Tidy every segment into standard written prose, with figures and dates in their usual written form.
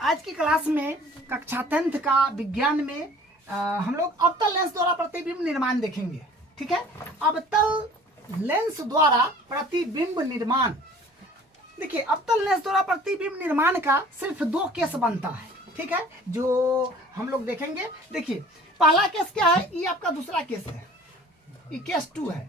आज की क्लास में कक्षा 10th का विज्ञान में हम लोग अवतल लेंस द्वारा प्रतिबिंब निर्माण देखेंगे। ठीक है, अवतल लेंस द्वारा प्रतिबिंब निर्माण। देखिए, अवतल लेंस द्वारा प्रतिबिंब निर्माण का सिर्फ 2 केस बनता है। ठीक है, जो हम लोग देखेंगे। देखिए, पहला केस क्या है, ये आपका दूसरा केस है, ये केस 2 है।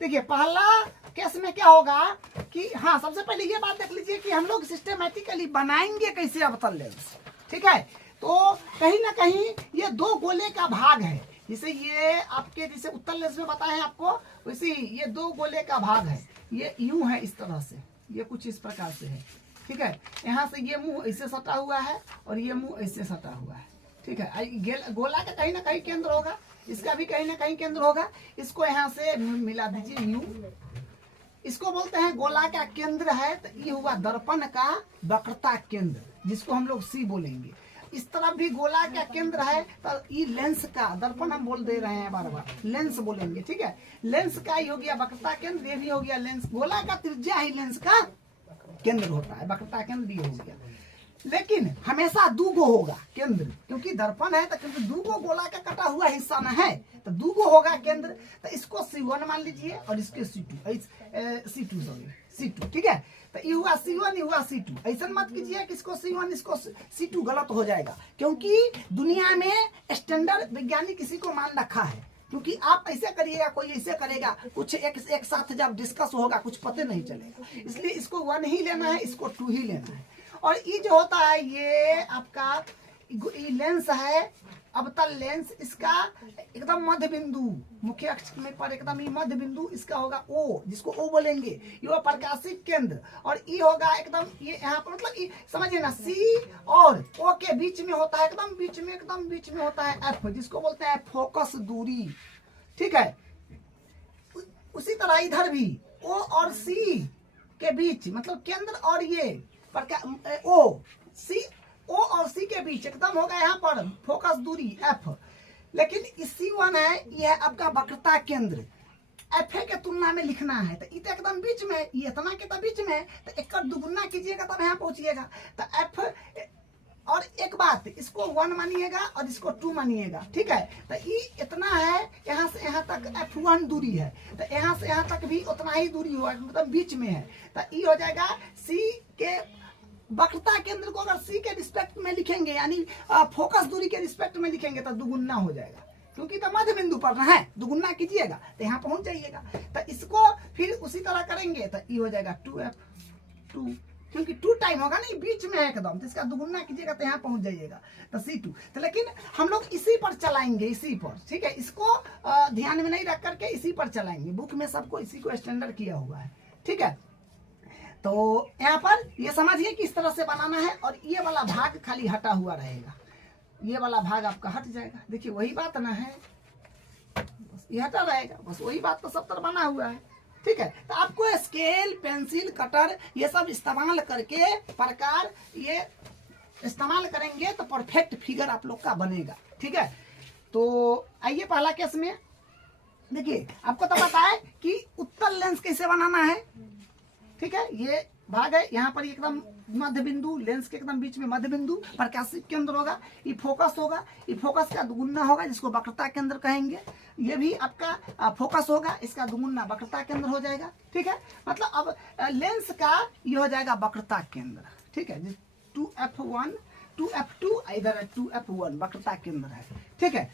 देखिए, पहला केस में क्या होगा कि हाँ, सबसे पहले ये बात देख लीजिए कि हम लोग सिस्टेमेटिकली बनाएंगे कैसे अवतल लेंस। ठीक है, तो कहीं ना कहीं ये 2 गोले का भाग है। जैसे ये आपके जैसे उत्तल लेंस में बताया है आपको, वैसे ये 2 गोले का भाग है। ये यूं है, इस तरह से, ये कुछ इस प्रकार से है। ठीक है, यहाँ से ये मुंह ऐसे सटा हुआ है और ये मुंह ऐसे सटा हुआ है। ठीक है, गोला का कहीं ना कहीं केंद्र होगा, इसका भी कहीं ना कहीं केंद्र होगा। इसको यहाँ से मिला दीजिए, यूं। इसको बोलते हैं गोला का केंद्र है। तो ये हुआ दर्पण का वक्रता केंद्र, जिसको हम लोग सी बोलेंगे। इस तरफ भी गोला का केंद्र है, तो ये लेंस का, दर्पण हम बोल दे रहे हैं बार बार, लेंस बोलेंगे। ठीक है, लेंस का ही हो गया वक्रता केंद्र, ये भी हो गया लेंस। गोला का त्रिज्या ही लेंस का केंद्र होता है, वक्रता केंद्र ये हो गया। लेकिन हमेशा 2 होगा केंद्र, क्योंकि दर्पण है तो क्योंकि 2 गोला का कटा हुआ हिस्सा न है, तो 2 होगा केंद्र। तो इसको C1 मान लीजिए और इसके C2। ठीक है, तो ये हुआ C1, ये हुआ C2। ऐसा मत कीजिए कि इसको C1 इसको C2, गलत हो जाएगा। क्योंकि दुनिया में स्टैंडर्ड वैज्ञानिक किसी को मान रखा है, क्योंकि आप ऐसे करिएगा, कोई ऐसे करेगा, कुछ एक साथ जब डिस्कस होगा कुछ पता नहीं चलेगा। इसलिए इसको 1 ही लेना है, इसको 2 ही लेना है। और ये जो होता है, ये आपका ये लेंस है, अवतल लेंस। इसका एकदम मध्य बिंदु, मुख्य अक्ष में पर एकदम ये मध्य बिंदु इसका होगा O, जिसको O बोलेंगे। ये होगा प्रकाशिक केंद्र। और ये होगा एकदम, ये यहाँ पर मतलब ये समझिए ना, C और O के बीच में होता है, एकदम बीच में होता है F, जिसको बोलते हैं फोकस दूरी। ठीक है, उसी तरह इधर भी O और C के बीच, मतलब केंद्र और ये O और C के बीच एकदम होगा यहाँ पर फोकस दूरी F। लेकिन C1 है, यह है आपका वक्रता केंद्र। F के तुलना में लिखना है तो ये एकदम बीच में, ये इतना के तो बीच में, तो एक दुगुना कीजिएगा तब यहाँ पहुंचिएगा। तो F, और एक बात, इसको 1 मानिएगा और इसको 2 मानिएगा। ठीक है, तो ये इतना है, यहाँ से यहाँ तक F1 दूरी है, तो यहाँ से यहाँ तक भी उतना ही दूरी होगा, मतलब बीच में है। तो ये हो जाएगा C के वक्रता केंद्र को अगर C के रिस्पेक्ट में लिखेंगे, यानी फोकस दूरी के रिस्पेक्ट में लिखेंगे, तो दुगुना हो जाएगा, क्योंकि तो मध्य बिंदु पर है। दुगुना कीजिएगा तो यहाँ पहुंच जाइएगा। तो इसको फिर उसी तरह करेंगे तो ये हो जाएगा 2F2, क्योंकि 2 टाइम होगा नहीं, बीच में है एकदम, तो इसका दुगुना कीजिएगा तो यहाँ पहुंच जाइएगा, तो C2। तो लेकिन हम लोग इसी पर चलाएंगे, इसी पर। ठीक है, इसको ध्यान में नहीं रख करके इसी पर चलाएंगे। बुक में सबको इसी को स्टैंडर्ड किया हुआ है। ठीक है, तो यहाँ पर ये समझिए कि इस तरह से बनाना है, और ये वाला भाग खाली हटा हुआ रहेगा, ये वाला भाग आपका हट जाएगा। देखिए, वही बात ना है, बस ये हटा रहेगा, बस वही बात तो सब तरह बना हुआ है। ठीक है, तो आपको स्केल, पेंसिल, कटर ये सब इस्तेमाल करके प्रकार ये इस्तेमाल करेंगे तो परफेक्ट फिगर आप लोग का बनेगा। ठीक है, तो आइए पहला केस में। देखिए, आपको तो पता है कि उत्तल लेंस कैसे बनाना है। ठीक है, ये भाग है, यहाँ पर एकदम मध्य बिंदु, लेंस के एकदम बीच में मध्य बिंदु, प्रकाशिक केंद्र होगा, ये फोकस होगा, ये फोकस का दुगुना होगा, जिसको वक्रता केंद्र कहेंगे। ये भी आपका फोकस होगा, इसका दुगुना वक्रता केंद्र हो जाएगा। ठीक है, मतलब अब लेंस का ये हो जाएगा वक्रता केंद्र। ठीक है, 2F1, 2F2, इधर 2F1 वक्रता केंद्र है। ठीक है,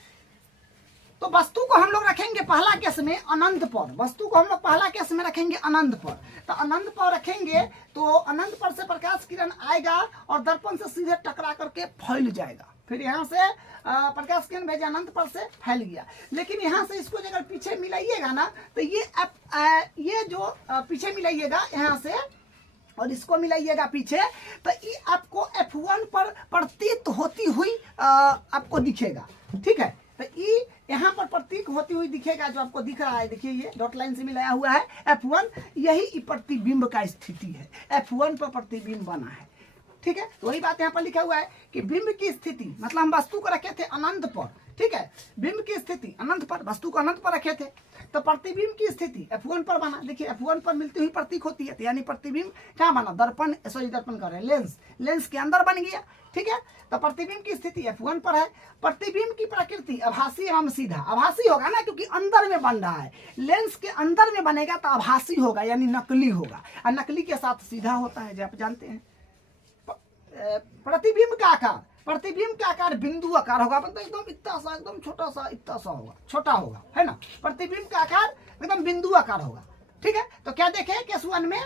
तो वस्तु को हम लोग रखेंगे पहला केस में अनंत पर। वस्तु को हम लोग पहला केस में रखेंगे अनंत पर। तो अनंत पर रखेंगे तो अनंत पर से प्रकाश किरण आएगा और दर्पण से सीधे टकरा करके फैल जाएगा। फिर यहाँ से प्रकाश किरण भेजा, अनंत पर से फैल गया। लेकिन यहाँ से इसको अगर पीछे मिलाइएगा ना, तो ये जो पीछे मिलाइएगा यहाँ से और इसको मिलाइएगा पीछे, तो ये आपको F1 पर प्रतीत होती हुई आपको दिखेगा। ठीक है, तो ये यहाँ पर प्रतीक होती हुई दिखेगा, जो आपको दिख रहा है। देखिए, ये डॉट लाइन से मिलाया हुआ है F1, यही प्रतिबिंब का स्थिति है। F1 पर प्रतिबिंब बना है। ठीक है, तो वही बात यहाँ पर लिखा हुआ है कि बिंब की स्थिति, मतलब हम वस्तु को रखे थे अनंत पर, ठीक है, बिंब की स्थिति अनंत पर, वस्तु को अनंत पर रखे थे, तो प्रतिबिंब की स्थिति F1 पर बना। देखिए F1 पर मिलती हुई प्रतीक होती है, तो यानी प्रतिबिंब क्या बना, दर्पण, सॉरी दर्पण कर रहे हैं, लेंस के अंदर बन गया, ठीक है। तो प्रतिबिंब की स्थिति F1 पर है। प्रतिबिंब की प्रकृति आभासी एवं सीधा, आभासी होगा ना, क्योंकि अंदर में बन रहा है, लेंस के अंदर में बनेगा तो आभासी होगा, यानी नकली होगा, और नकली के साथ सीधा होता है, जो आप जानते हैं। प्रतिबिंब का आकार, प्रतिबिंब का आकार बिंदु आकार होगा, मतलब एकदम इतना सा, एकदम छोटा सा, इतना सा होगा, छोटा होगा, है ना। प्रतिबिंब का आकार एकदम बिंदु आकार होगा, ठीक है। तो क्या देखें केस 1 में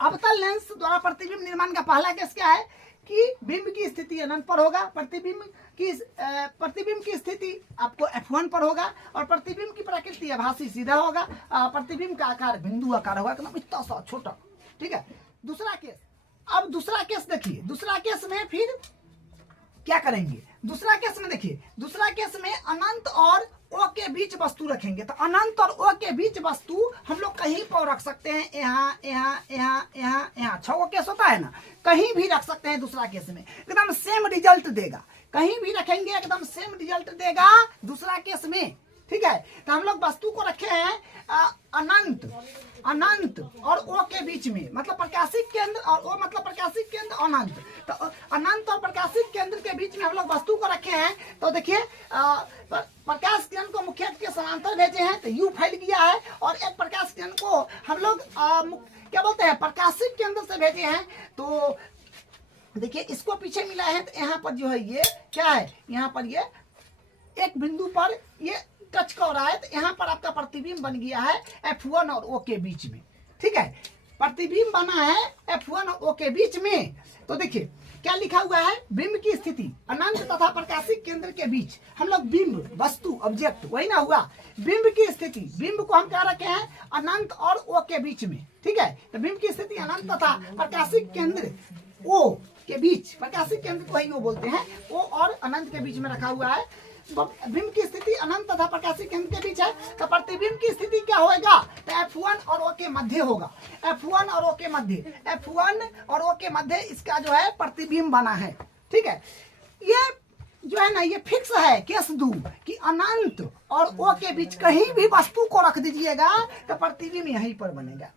अवतल लेंस द्वारा प्रतिबिंब निर्माण का पहला केस क्या है कि बिंब की स्थिति अनंत पर होगा, प्रतिबिंब की स्थिति आपको F1 पर होगा, और प्रतिबिंब की प्रकृति आभासी सीधा होगा, प्रतिबिंब का आकार बिंदु आकार होगा, मतलब इतना सा छोटा, ठीक है। दूसरा केस, अब दूसरा केस देखिए, दूसरा केस में फिर क्या करेंगे, दूसरा केस में देखिए, दूसरा केस में अनंत और ओ के बीच वस्तु रखेंगे। तो अनंत और ओ के बीच वस्तु हम लोग कहीं पर रख सकते हैं, यहाँ यहाँ यहाँ यहाँ यहाँ, 6 केस होता है ना, कहीं भी रख सकते हैं। दूसरा केस में एकदम सेम रिजल्ट देगा, कहीं भी रखेंगे एकदम सेम रिजल्ट देगा दूसरा केस में, ठीक है। तो हम लोग वस्तु को रखे हैं अनंत और ओ के बीच में, मतलब प्रकाशिक केंद्र, और ओ मतलब प्रकाशिक केंद्र, अनंत। तो अनंत और प्रकाशिक केंद्र के बीच में हम लोग वस्तु को रखे हैं। तो देखिए प्रकाश किरण को मुख्य के समांतर भेजे हैं, तो यू फैल गया है, और एक प्रकाश किरण को हम लोग क्या बोलते हैं, प्रकाशिक केंद्र से भेजे हैं। तो देखिए इसको पीछे मिला है, तो यहाँ पर जो है ये क्या है, यहाँ पर ये एक बिंदु पर ये टच कर रहा है, तो यहाँ पर आपका प्रतिबिंब बन गया है F1 और O के बीच में, ठीक है। प्रतिबिंब बना है F1 और O के बीच में। तो देखिए क्या लिखा हुआ है, बिंब की स्थिति अनंत तथा प्रकाशिक केंद्र के बीच, हम लोग बिंब, वस्तु, ऑब्जेक्ट, वही ना हुआ। बिंब की स्थिति, बिंब को हम क्या रखे हैं अनंत और O के बीच में, ठीक है। तो बिंब की स्थिति अनंत तथा प्रकाशिक केंद्र O के बीच, प्रकाशिक केंद्र को ही वो बोलते हैं, O और अनंत के बीच में रखा हुआ है। बिंब की स्थिति अनंत तथा प्रकाशिक केंद्र के बीच है। तो प्रतिबिंब की स्थिति क्या होगा, तो F1 और O के मध्य होगा, F1 और O के मध्य, F1 और O के मध्य इसका जो है प्रतिबिंब बना है, ठीक है। ये जो है ना, ये फिक्स है केस 2 कि अनंत और O के बीच कहीं भी वस्तु को रख दीजिएगा तो प्रतिबिंब यहीं पर बनेगा,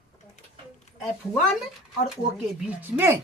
F1 और O के बीच में,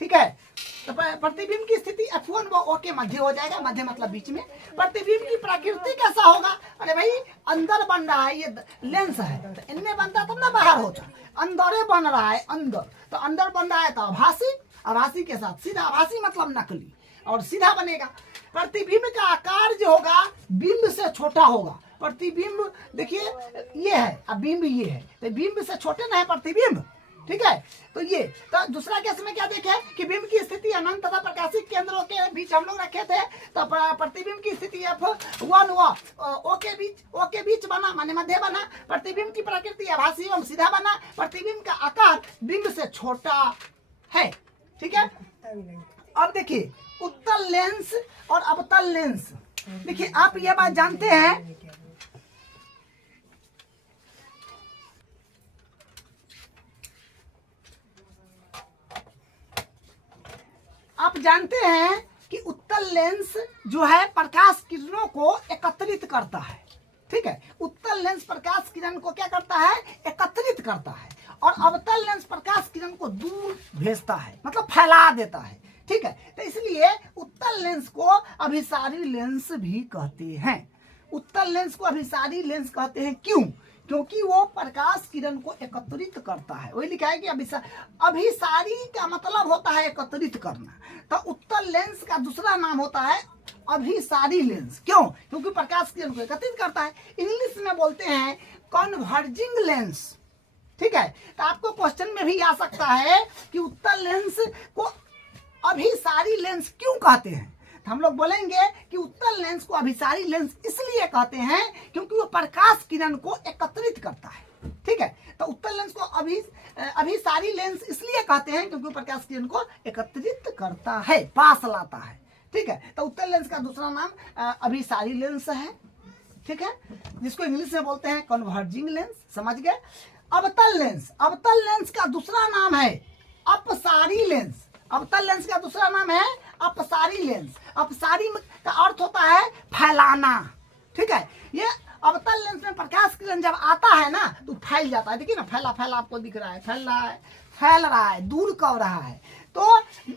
ठीक है। तो प्रतिबिंब की स्थिति F1 व O के मध्य हो जाएगा, मध्य मतलब बीच में। प्रतिबिंब की प्रकृति कैसा होगा, अरे भाई अंदर बन रहा है, ये लेंस है, तो इनमें बनता तब ना बाहर होता, अंदर बन रहा है, अंदर, तो अंदर बन रहा है तो आभासी, आभासी के साथ सीधा, आभासी मतलब नकली, और सीधा बनेगा। प्रतिबिंब का आकार जो होगा बिंब से छोटा होगा। प्रतिबिंब देखिए ये है, अब बिंब ये है, तो बिंब से छोटे ना है प्रतिबिंब, ठीक है। तो ये, तो दूसरा केस में क्या देखे कि बिंब की स्थिति अनंत तथा प्रकाशिक केंद्रों के बीच हम लोग रखे थे, तो प्रतिबिंब की स्थिति F1 व O के बीच बना, माने मध्य बना। प्रतिबिंब की प्रकृति आभासी एवं सीधा बना। प्रतिबिंब का आकार बिंब से छोटा है, ठीक है। अब देखिए उत्तल लेंस और अवतल लेंस, देखिए आप ये बात जानते हैं, आप जानते हैं कि उत्तल लेंस जो है प्रकाश किरणों को एकत्रित करता है, ठीक है। उत्तल लेंस प्रकाश किरण को क्या करता है, एकत्रित करता है, और अवतल लेंस प्रकाश किरण को दूर भेजता है, मतलब फैला देता है, ठीक है। तो इसलिए उत्तल लेंस को अभिसारी लेंस भी कहते हैं। उत्तल लेंस को अभिसारी लेंस कहते हैं, क्यों, क्योंकि वो प्रकाश किरण को एकत्रित करता है। वही लिखा है कि अभिसारी का मतलब होता है एकत्रित करना, तो उत्तल लेंस का दूसरा नाम होता है अभिसारी लेंस। क्यों, क्योंकि प्रकाश किरण को एकत्रित करता है। इंग्लिश में बोलते हैं कन्वर्जिंग लेंस, ठीक है। तो आपको क्वेश्चन में भी आ सकता है कि उत्तल लेंस को अभिसारी लेंस क्यों कहते हैं, तो हम लोग बोलेंगे कि उत्तल लेंस को अभिसारी लेंस इसलिए कहते हैं क्योंकि वो प्रकाश किरण को एकत्रित करता है, ठीक है। तो उत्तल लेंस को अभिसारी लेंस इसलिए कहते हैं क्योंकि वो प्रकाश किरण को एकत्रित करता है, पास लाता है, ठीक है। तो उत्तल लेंस का दूसरा नाम अभिसारी लेंस है, ठीक है, जिसको इंग्लिश में बोलते हैं कन्वर्जिंग लेंस, समझ गए। अवतल लेंस, अवतल लेंस का दूसरा नाम है अपसारी लेंस। अवतल लेंस का दूसरा नाम है अपसारी लेंस। अपसारी का अर्थ होता है फैलाना, ठीक है। ये अवतल लेंस में प्रकाश किरण जब आता है ना तो फैल जाता है। देखिए ना, फैला फैला आपको दिख रहा है, फैल रहा है, दूर कर रहा है। तो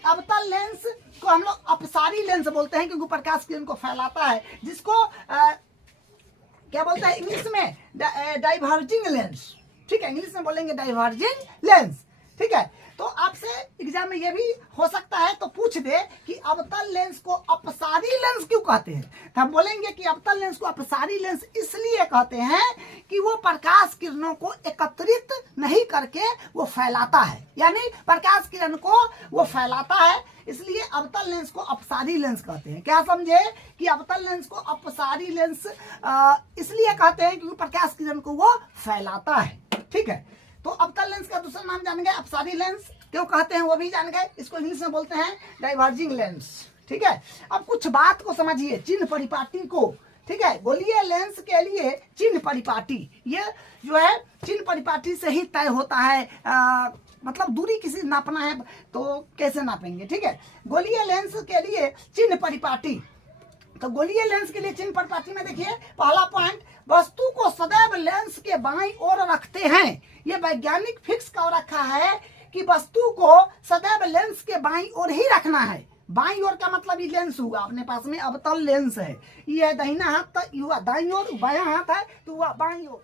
अवतल लेंस को हम लोग अपसारी लेंस बोलते हैं, क्योंकि प्रकाश किरण को फैलाता है, जिसको क्या बोलते हैं इंग्लिश में, डाइवर्जिंग लेंस, ठीक है। इंग्लिश में बोलेंगे डाइवर्जिंग लेंस, ठीक है। तो आपसे एग्जाम में ये भी हो सकता है तो पूछ दे कि अवतल लेंस को अपसारी लेंस क्यों कहते हैं, तो हम बोलेंगे कि अवतल लेंस को अपसारी लेंस इसलिए कहते हैं कि वो प्रकाश किरणों को एकत्रित नहीं करके वो फैलाता है, यानी प्रकाश किरण को वो फैलाता है, इसलिए अवतल लेंस को अपसारी लेंस कहते हैं। क्या समझे कि अवतल लेंस को अपसारी लेंस इसलिए कहते हैं क्योंकि प्रकाश किरण को वो फैलाता है, ठीक है। तो अवतल लेंस का दूसरा नाम जान गए, अपसारी लेंस क्यों कहते हैं वो भी जान गए। इसको इंग्लिश में बोलते हैं डाइवर्जिंग लेंस, ठीक है। अब कुछ बात को समझिए, चिन्ह परिपाटी को, ठीक है। गोलीय लेंस के लिए चिन्ह परिपाटी, ये जो है चिन्ह परिपाटी से ही तय होता है। मतलब दूरी किसी नापना है तो कैसे नापेंगे, ठीक है। गोलीय लेंस के लिए चिन्ह परिपाटी, तो गोलीय लेंस के लिए चिन्ह परिपाटी में देखिए पहला पॉइंट, वस्तु को सदैव लेंस के बाईं ओर रखते हैं। ये वैज्ञानिक फिक्स कर रखा है कि वस्तु को सदैव लेंस के बाईं ओर ही रखना है। बाईं ओर का मतलब ये लेंस हुआ, अपने पास में अवतल लेंस है, ये है दाहिना हाथ, तो हुआ दाईं ओर, बायां हाथ है तो हुआ बाईं ओर।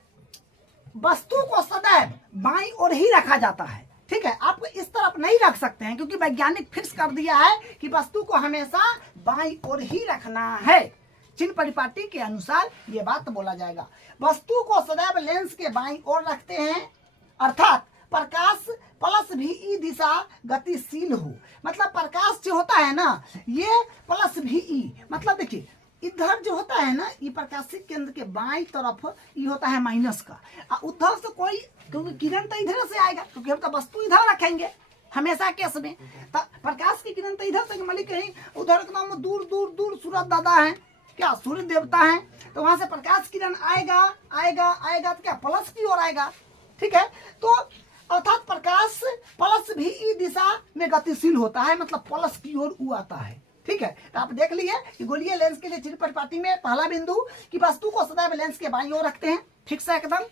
वस्तु को सदैव बाईं ओर ही रखा जाता है, ठीक है। आप इस तरफ नहीं रख सकते हैं क्योंकि वैज्ञानिक फिक्स कर दिया है कि वस्तु को हमेशा बाईं ओर ही रखना है। चिन्ह परिपाटी के अनुसार ये बात बोला जाएगा। वस्तु को सदैव लेंस के बाईं ओर रखते हैं, अर्थात प्रकाश प्लस भी दिशा गतिशील हो। मतलब प्रकाश जो होता है ना, ये प्लस भी, मतलब देखिए इधर जो होता है ना, ये प्रकाशिक केंद्र के बाईं तरफ ये होता है माइनस का, उधर से कोई, क्योंकि किरण तो इधर से आएगा, क्योंकि हम तो वस्तु इधर रखेंगे हमेशा केस में, तो प्रकाश की किरण तो इधर से, मतलब कहीं उधर एकदम दूर दूर दूर सूरज दादा है, क्या सूर्य देवता है, तो वहां से प्रकाश किरण आएगा आएगा आएगा तो क्या प्लस की ओर आएगा, ठीक है। तो अर्थात प्रकाश प्लस भी दिशा में गतिशील होता है, मतलब प्लस की ओर वो आता है, ठीक है। तो आप देख लिए कि गोलीय लेंस के लिए चिन्ह परिपाटी में पहला बिंदु कि वस्तु को सदैव लेंस के बाईं ओर रखते हैं, फिक्स है एकदम,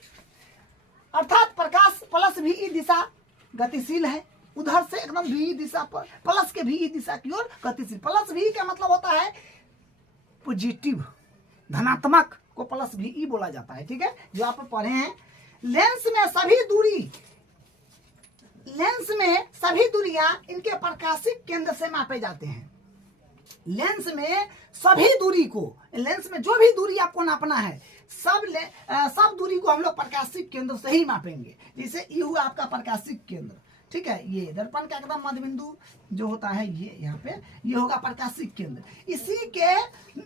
अर्थात प्रकाश प्लस भी दिशा गतिशील है, उधर से एकदम भी दिशा पर, प्लस के भी दिशा की ओर गतिशील। प्लस भी का मतलब होता है पॉजिटिव, धनात्मक को प्लस भी बोला जाता है, ठीक है, जो आप पढ़े हैं। लेंस में सभी दूरियां इनके प्रकाशिक केंद्र से मापे जाते हैं। लेंस में सभी दूरी को, लेंस में जो भी दूरी आपको नापना है, सब दूरी को हम लोग प्रकाशिक केंद्र से ही मापेंगे। जैसे ये हुआ आपका प्रकाशिक केंद्र, ठीक है, ये दर्पण का एकदम मध्य बिंदु जो होता है ये यहाँ पे, ये होगा प्रकाशिक केंद्र। इसी के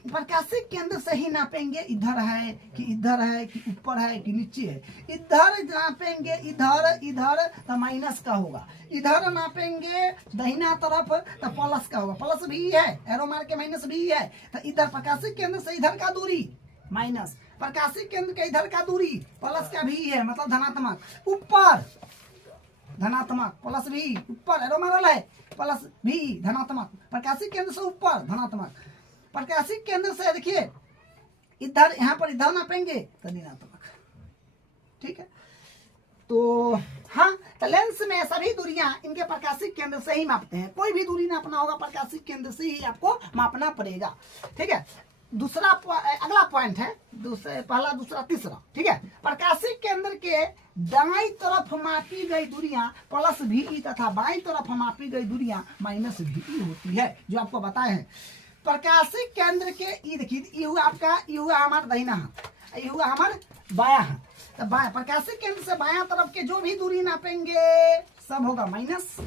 प्रकाशिक केंद्र से ही नापेंगे, इधर है कि इधर है कि ऊपर है कि नीचे है। इधर नापेंगे, इधर इधर तो माइनस का होगा, इधर नापेंगे दाहिना तरफ तो प्लस का होगा, प्लस भी है, एरो मार के माइनस भी है। तो इधर प्रकाशिक केंद्र से इधर का दूरी माइनस, प्रकाशिक केंद्र के इधर का दूरी प्लस का भी है, मतलब धनात्मक, ऊपर धनात्मक प्लस भी, ऊपर एरो मारल है प्लस भी धनात्मक, प्रकाशिक केंद्र से ऊपर धनात्मक, प्रकाशिक केंद्र से देखिए इधर, यहाँ पर इधर नापेंगे तो ऋणात्मक, ठीक है। तो हाँ, तो लेंस में सभी दूरियां इनके प्रकाशिक केंद्र से ही मापते हैं। कोई भी दूरी नापना होगा प्रकाशिक केंद्र से ही आपको मापना पड़ेगा, ठीक है। दूसरा अगला पॉइंट है, पहला दूसरा तीसरा, ठीक है। प्रकाशिक केंद्र के दाईं तरफ मापी गई दूरियां प्लस भी तथा बाईं तरफ मापी गई दूरियां माइनस भी होती है, जो आपको बताए हैं। प्रकाशिक केंद्र के ये देखिए, ये हुआ आपका, ये हुआ हमारा दाहिना हाथ, ये हुआ हमारा बायां हाथ। तो बायां प्रकाशिक केंद्र से बायां तरफ के जो भी दूरी नापेंगे सब होगा माइनस,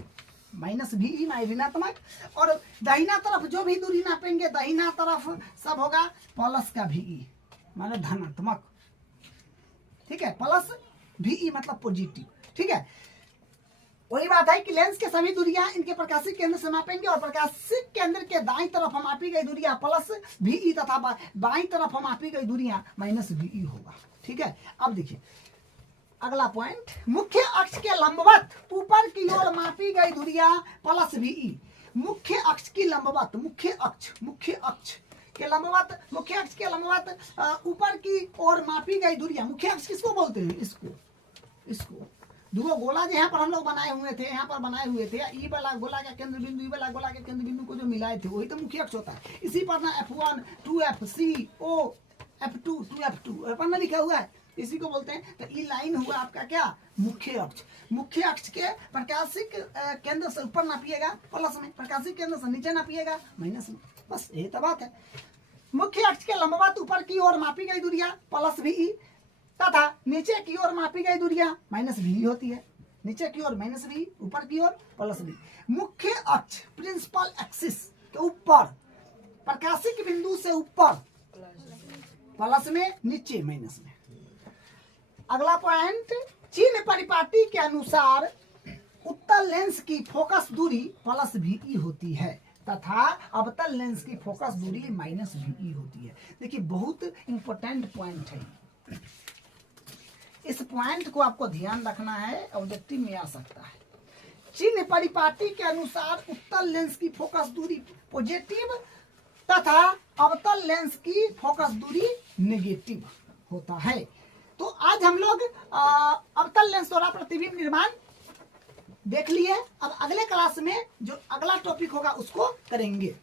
माइनस भी ऋणात्मक, और दाहिना तरफ जो भी दूरी नापेंगे दाहिना तरफ सब होगा प्लस का भी, मतलब धनात्मक, ठीक है। प्लस भी मतलब पॉजिटिव, ठीक है। वही बात है कि लेंस के सभी दूरियां इनके प्रकाशिक केंद्र से मापेंगे, और प्रकाशिक केंद्र के दाईं तरफ मापी गई दूरियां प्लस भी तथा बाईं तरफ मापी गई दूरियां माइनस भी होगा, ठीक है। अब देखिए अगला पॉइंट, मुख्य अक्ष के लंबवत ऊपर की ओर मापी गई दूरियां प्लस भी, मुख्य अक्ष की लंबवत, मुख्य अक्ष के लंबवत, मुख्य अक्ष के लंबवत ऊपर की ओर मापी गई दूरियां। मुख्य अक्ष किसको बोलते हैं? इसको दो गोला जो यहाँ पर हम लोग बनाए हुए थे, यहाँ पर बनाए हुए थे, ई वाला गोला का केंद्र बिंदु, ई वाला गोला के केंद्र बिंदु को जो मिलाए थे वही तो मुख्य अक्ष होता है। इसी पर ना F1 2F CO F2 2F2 पर ना लिखा हुआ है, इसी को बोलते हैं। तो ये लाइन हुआ आपका क्या? मुख्य अक्ष। मुख्य अक्ष के प्रकाशिक केंद्र से ऊपर नापिएगा प्लस में, प्रकाशिक केंद्र से नीचे नापिएगा माइनस में, बस यही तो बात है। मुख्य अक्ष के लंबवत ऊपर की ओर मापी गई दूरियां प्लस भी तथा नीचे की ओर मापी गई दूरियां माइनस भी होती है। नीचे की ओर माइनस भी, ऊपर की ओर प्लस भी। मुख्य अक्ष प्रिंसिपल एक्सिस के ऊपर, प्रकाशिक बिंदु से ऊपर प्लस में, नीचे माइनस में। अगला पॉइंट, चिन्ह परिपाटी के अनुसार उत्तल लेंस की फोकस दूरी प्लस भी होती है तथा अवतल लेंस की फोकस दूरी माइनस भी होती है। देखिए बहुत इंपॉर्टेंट पॉइंट है, इस पॉइंट को आपको ध्यान रखना है, ऑब्जेक्टिव में आ सकता है। चिन्ह परिपाटी के अनुसार उत्तल लेंस की फोकस दूरी पॉजिटिव तथा अवतल लेंस की फोकस दूरी नेगेटिव होता है। तो आज हम लोग अवतल लेंस द्वारा प्रतिबिंब निर्माण देख लिए। अब अगले क्लास में जो अगला टॉपिक होगा उसको करेंगे।